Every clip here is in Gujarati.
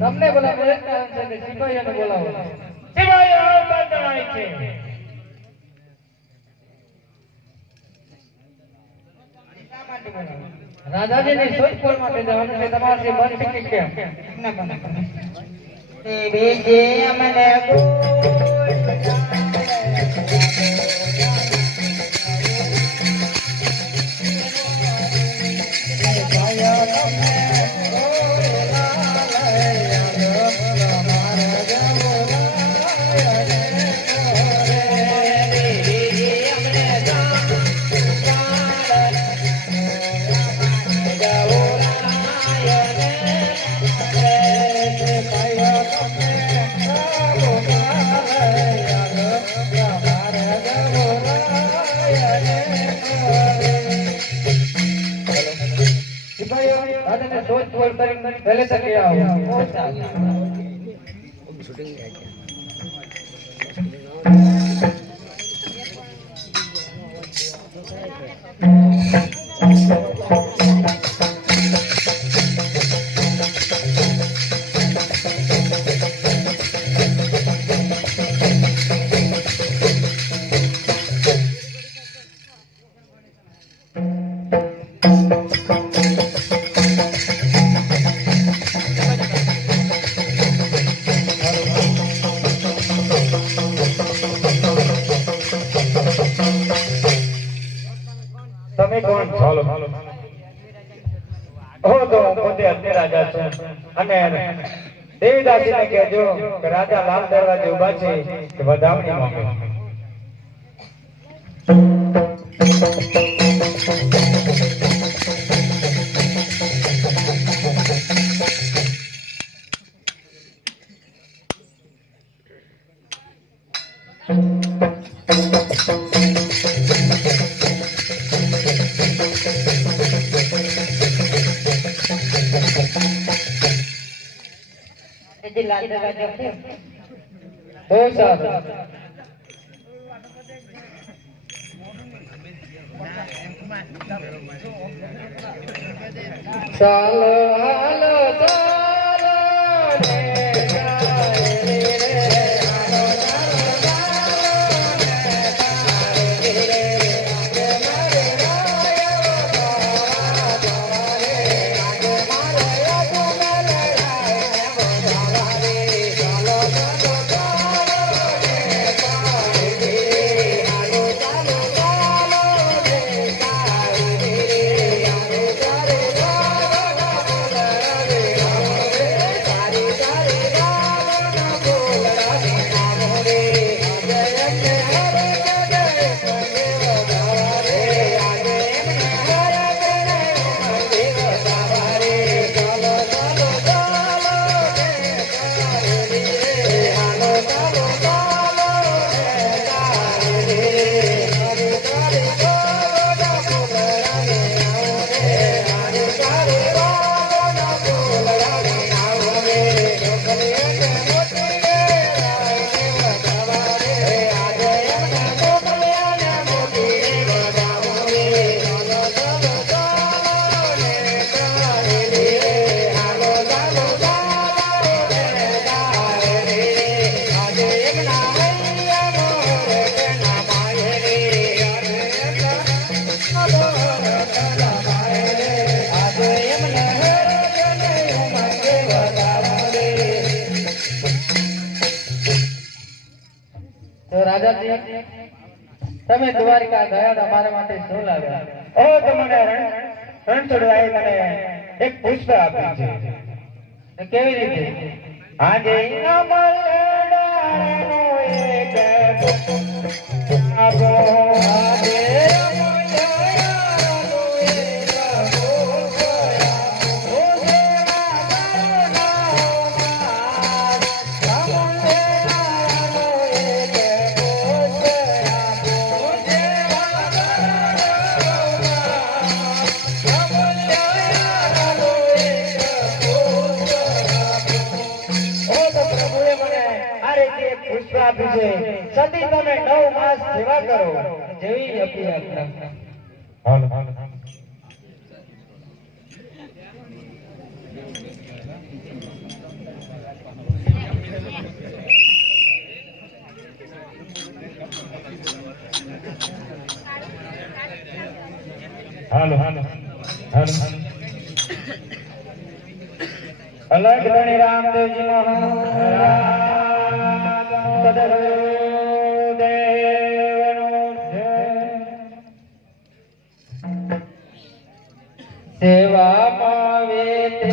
તમને બોલાવો એક કારણ છે કે સિપાહીઓને બોલાવો. સિવાય આવતા જણાય છે. રાજાજીની શોધખોળ માટે જવાનું છે તમારે મન ટિકિટ કેમ બીજે અમને સિપાહીઓ पहले तक आओ शूटिंग કે રાજા લાલ દરવાજે ઊભા છે કે વધામણી માંગે બહુ સારું ચાલો હાલો ચાલો. રાજાજી તમે દ્વારિકા ગયા હતા મારા માટે શું લાવ્યા એક પુષ્પ આપ્યું છે. કેવી રીતે? આજે આજે કરો. જેવી આપી યાત્રા હાલો હાલો હાલો હાલો. હાલો. અલગ ધણી રામદેવજી મહારાજ. સેવામાં વેતેલા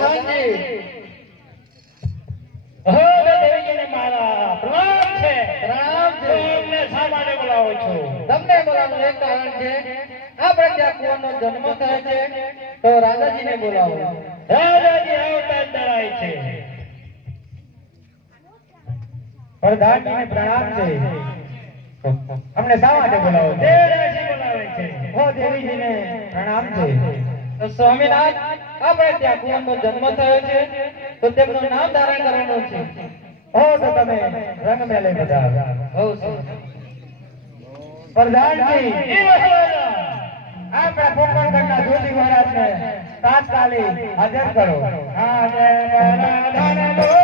પ્રધાનજી હો દેવીજીને મારા. પ્રણામ છે. પ્રણામ છે. તમને માટે બોલાવો છો? તમને બોલાવવાનું એક કારણ છે આપણે ત્યાં કુંવરનો જન્મ થાય છે તો રાજાજીને બોલાવો. રાજાજી આવતા ડરાય છે. પ્રધાનજીને પ્રણામ છે. અમને શા માટે બોલાવો છે? બોલાવે છે. હો દેવીજીને પ્રણામ છે. તો સ્વામિનાથ આપણે ત્યાં કુંવરનો જન્મ થયો છે, તો તેમનું નામ ધારણ કરવાનું છે. હો, તો તમે રંગ મેલે બધા બહુ પ્રધાનજી, આપણા પોપટગઢના જોશી મહારાજને તાત્કાલિક હાજર કરો. હાજર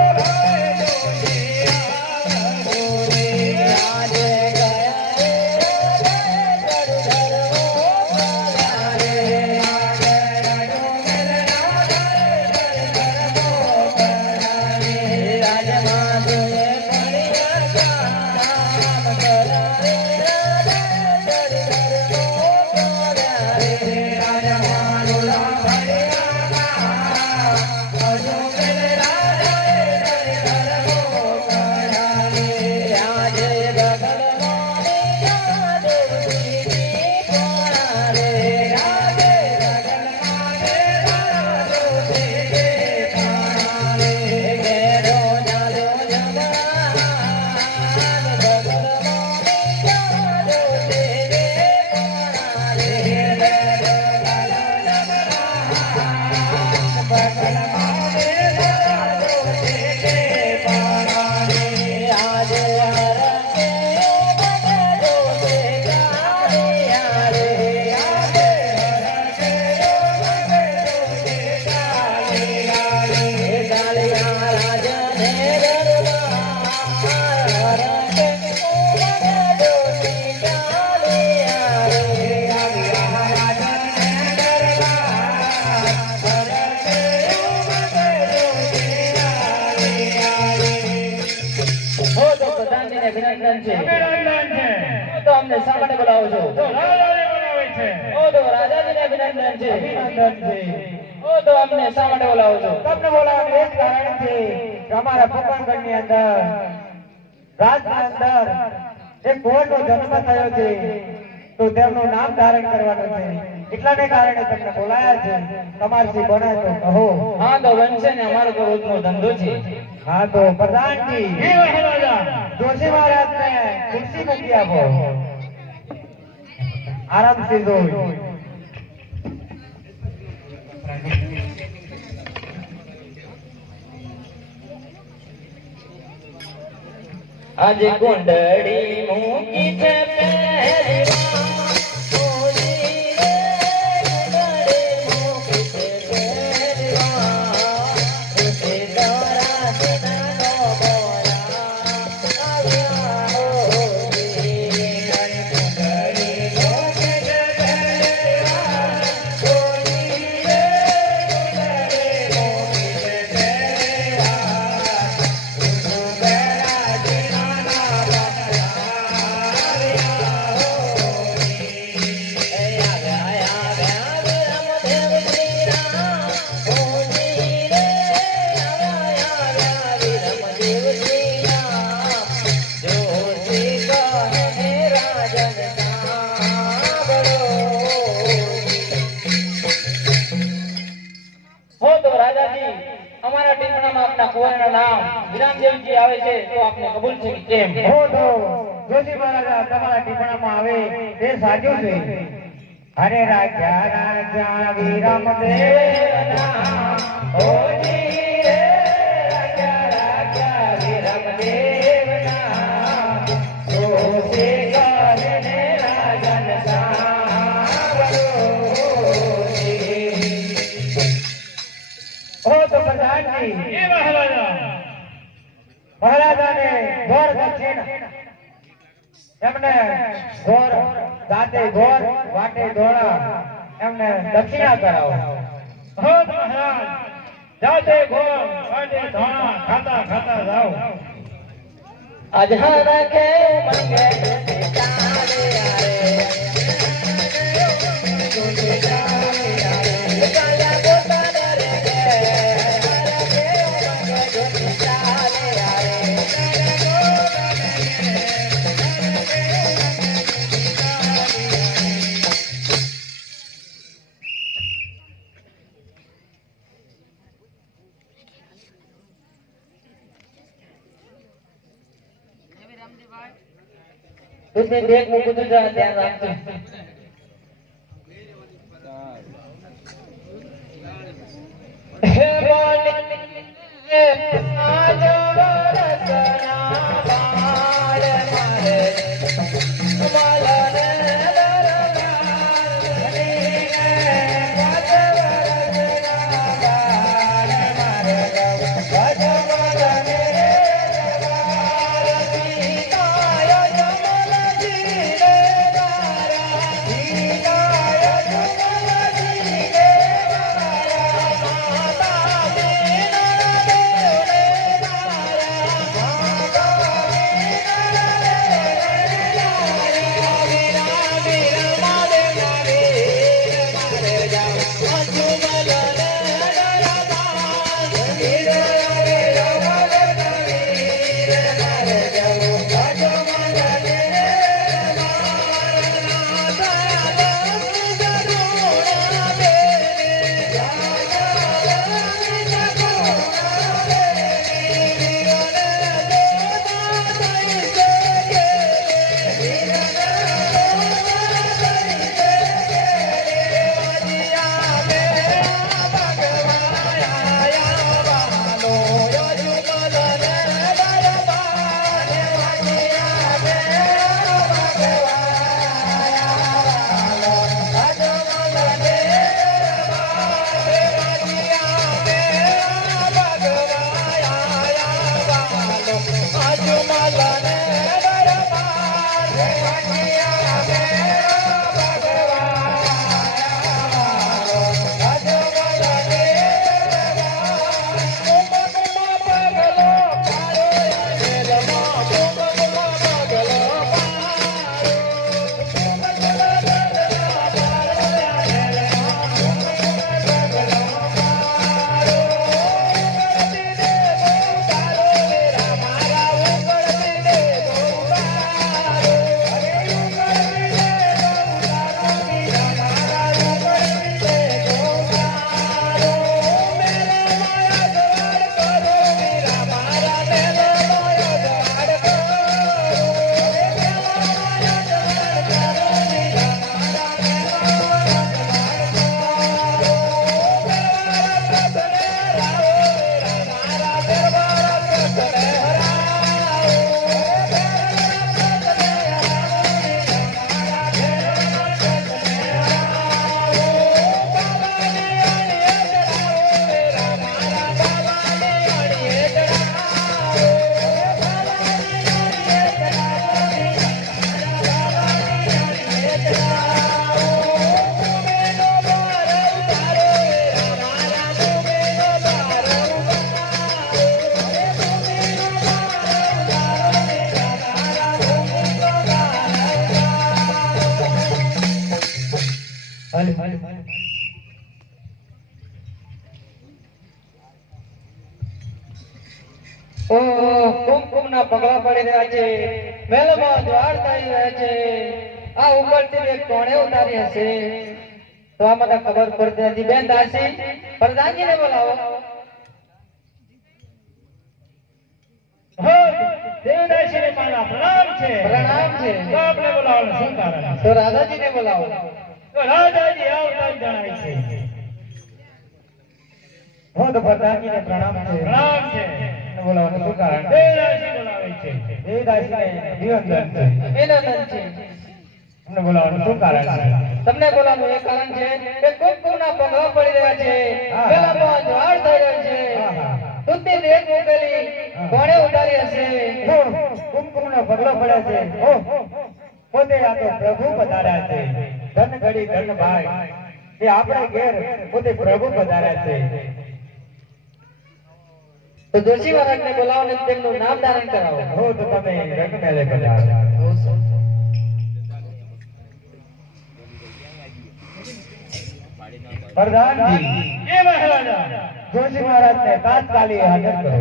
છે અભિનંદન છે ઓ તો અમને શા માટે બોલાવો છો? તમને બોલાવવાનું એક કારણ છે અમારા અમારા પોકરણગઢની અંદર રાજના અંદર એક કુંવરનો જન્મ થયો છે. તો તેમનું નામ ધારણ કરવાનું છે. એટલાને કારણે તમને બોલાયા છે. તમારથી બને તો કહો. હા તો બનશે ને અમારો તો રોજનો ધંધો છે. હા તો પ્રધાનજી જોશી મહારાજને ખુરશી મૂકી આપો. આરામથી જોઈ. ंडी નામ વિરામદેવજી આવે છે, તો આપને કબૂલ છે કેમ? હો તો, જોશી મહારાજા તમારા ટીપણામાં આવે, તે સાચું છે. હરે રાજા રાજા વિરામદેવ નામ હોજી એમને ઘોર, દાંતે ઘોર, વાટે ધોળા. એમને દક્ષિણા કરાવો. હો મહારાજ જાતે ઘોર, વાટે ધાણા ખાતા ખાતા જાઓ. અજહર કે મંગે તું દેખ મૂકું તું જરા ધ્યાન રાખજો હે બોલી હાલે. ઓહ કુમકુમના પગલા પડી રહ્યા છે. મેલમાં દ્વાર થઈ રહ્યા છે. આ ઉપરથી એક કોણે ઉતારી હશે. તો આ મને ખબર પડતી નથી. બેન દાસી પ્રધાનજીને બોલાવો. પ્રણામ છે. પ્રણામ છે. તો રાધાજીને બોલાવો. રાજાજી આવતા જણાય છે. હો તો પ્રધાનજીને પ્રણામ છે. પ્રણામ છે. બોલાવવાનું શું કારણ? દેવદાસી બોલાવે છે. દેવદાસીને અભિનંદન છે. અભિનંદન છે. અમને બોલાવવાનું શું કારણ છે? તમને બોલાવવાનું એ કારણ છે કે કુમકુમના પગલા પડી રહ્યા છે. પેલા પાંચ વાર થઈ રહ્યા છે. દૂધની દેગ મોકલી કોણે ઉતારી હશે? હો, કુમકુમનો પગલો પડે છે. હો, પોતે આ તો પ્રભુ પધાર્યા છે. ધન ઘડી ધન ભાઈ એ આપણે ઘેર પોતે પ્રભુ પધાર્યા છે. તો જોશી મહારાજને બોલાવો ને તેમનું નામ ધારણ કરાવો. હો તો તમે રંગમેળે પધારો. પ્રધાનજી એ મહારાજા જોશી મહારાજને તાત્કાલિક હાજર કરો.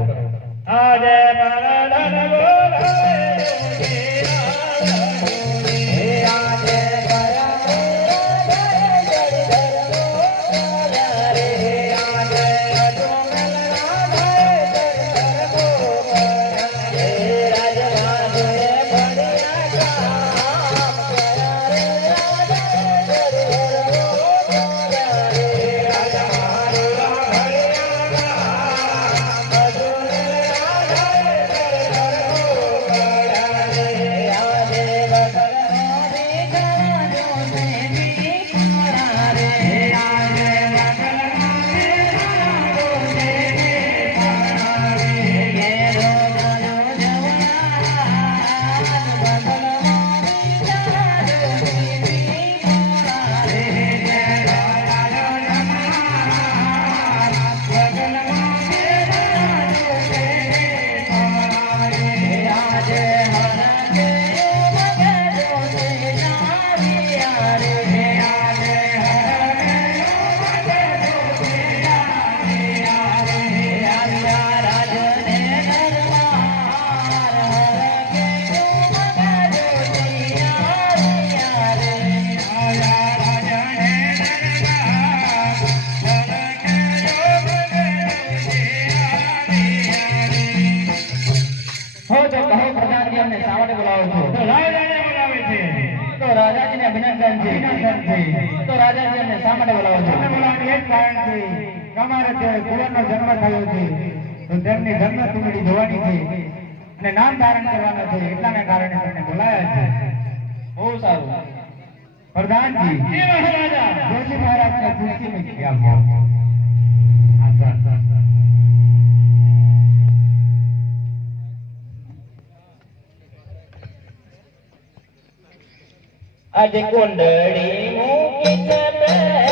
આજે મહારાજન બોલાવે. જ કારણ છે. તમારે ત્યાં કુંવરનો જન્મ થયો છે. તો તેમની જન્મ કુંડળી જોવાની છે. અને નામ ધારણ કરવાના છે. એટલાના કારણે તમને બોલાયા છે. બહુ સારું. પ્રધાનજી જોશી મહારાજને ખુશી મૂકી આપો. આસન. આજે કુંડળી મૂકી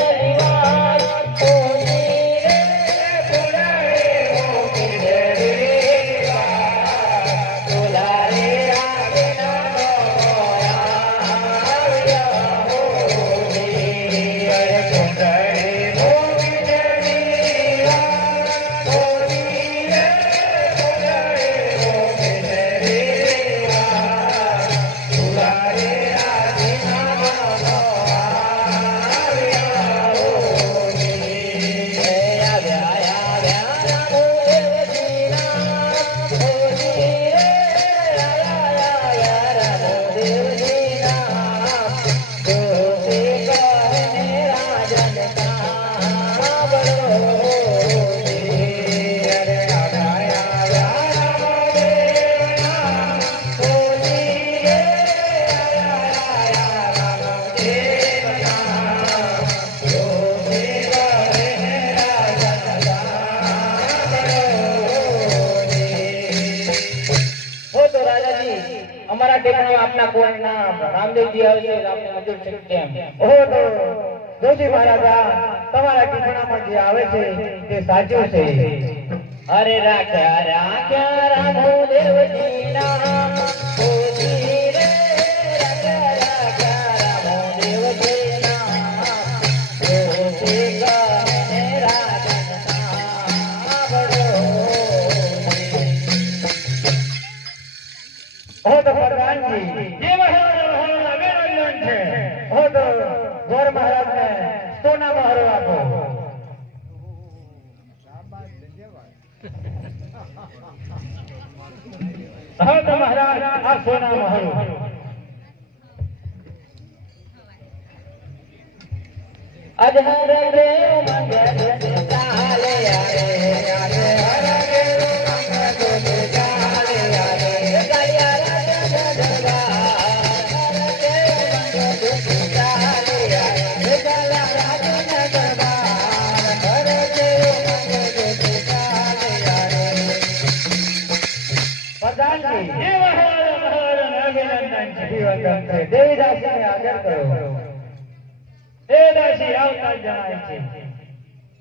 આવે ઓહો મહારાજા તમારા ટીપણામાં જે આવે છે તે સાચું છે. અરે રાખ્યા રાખ્યા રામોદેવજી નામ આ સોના મહારો અજહર રે મંગળ ચાલે યારે યારે હર રે અભિનંદન છે. દેવીદાસીને હાજર કરો. એ દાસી આવતા જણાય છે.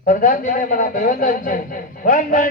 પ્રધાનજીને મારા અભિવંદન છે. વંદન